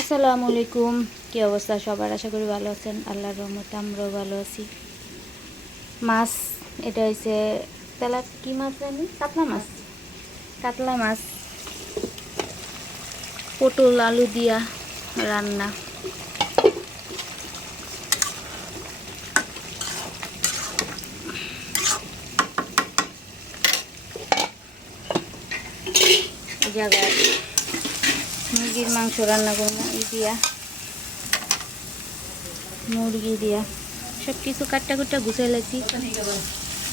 আসসালামু আলাইকুম। কি অবস্থা? সবার আশা করি ভালো আছেন। আল্লাহর রহমতে আমরাও ভালো আছি। মাছ, এটা হচ্ছে তেলা, কি মাছ জানি? কাতলা মাছ। কাতলা মাছ। পটল, আলু দিয়া রান্না। জায়গায় মুরগির মাংস রান্না করব, এই দিয়া। মুরগি দিয়া। সব কিছু কাটটা কুটটা গুছাই লাগছি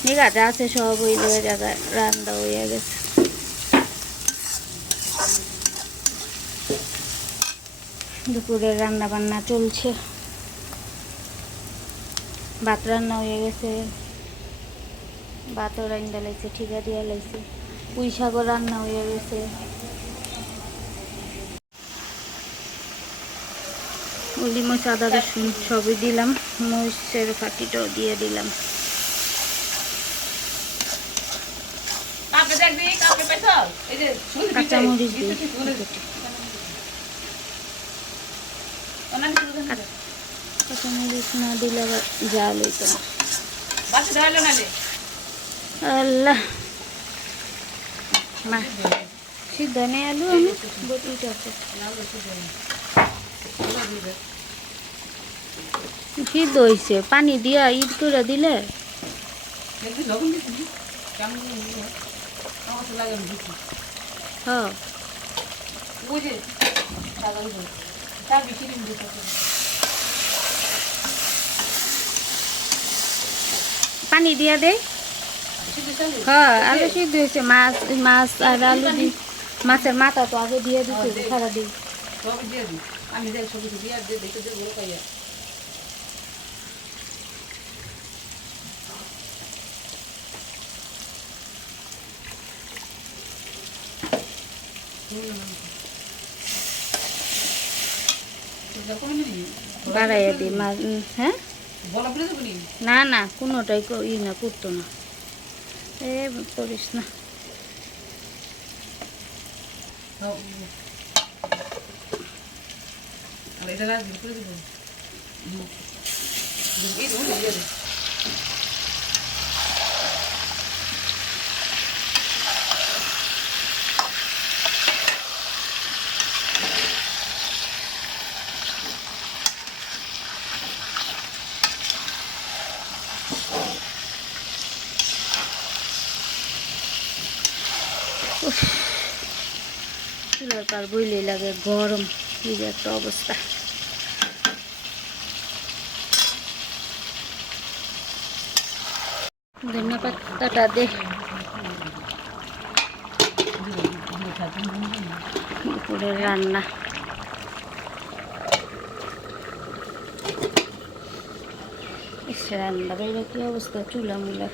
নিগাটা আছে সব ওই জায়গায় রান্না হয়ে গেছে। দুপুরের রান্না বান্না চলছে। ভাত রান্না হয়ে গেছে। ভাতও রান্না লাগছে ঠিকা দিয়া লাগছে পুঁই শাকও রান্না হয়ে গেছে। হলদি মরিচ আদা রসুন সবই দিলাম। মরিচের ফাটিটাও দিয়ে দিলাম। না দিলে আবার জাল হইতো আল্লাহ। সিদ্ধ নেই আলু আমি বটিটাতে সিদ্ধ হয়েছে পানি দিয়া ঈদ করে দিলে? হ্যাঁ। পানি দিয়া দে। হ্যাঁ আলু সিদ্ধ হয়েছে মাছ মাছ আর আলু মাছের মাথা তো আগে দিয়ে দিতে সারাদিন। দিয়ে দিই। আমি দেখ সব কিছু দিয়ে দিয়ে দেখে দিয়ে বড় পাইয়া। বাড়াইয়া দিই মাছ হ্যাঁ? বলা নি? না কোনোটাই ই না করতো না। এ করিস না। এটা রাজ করে দেবো। এই দেবো দিয়ে দেবো। চুলার পার বইলে লাগে গরম কি যে একটা অবস্থা। ধনিয়া পাতাটা দে। দুপুরের রান্না। রান্না বাইরে কি অবস্থা? চুলা মুলার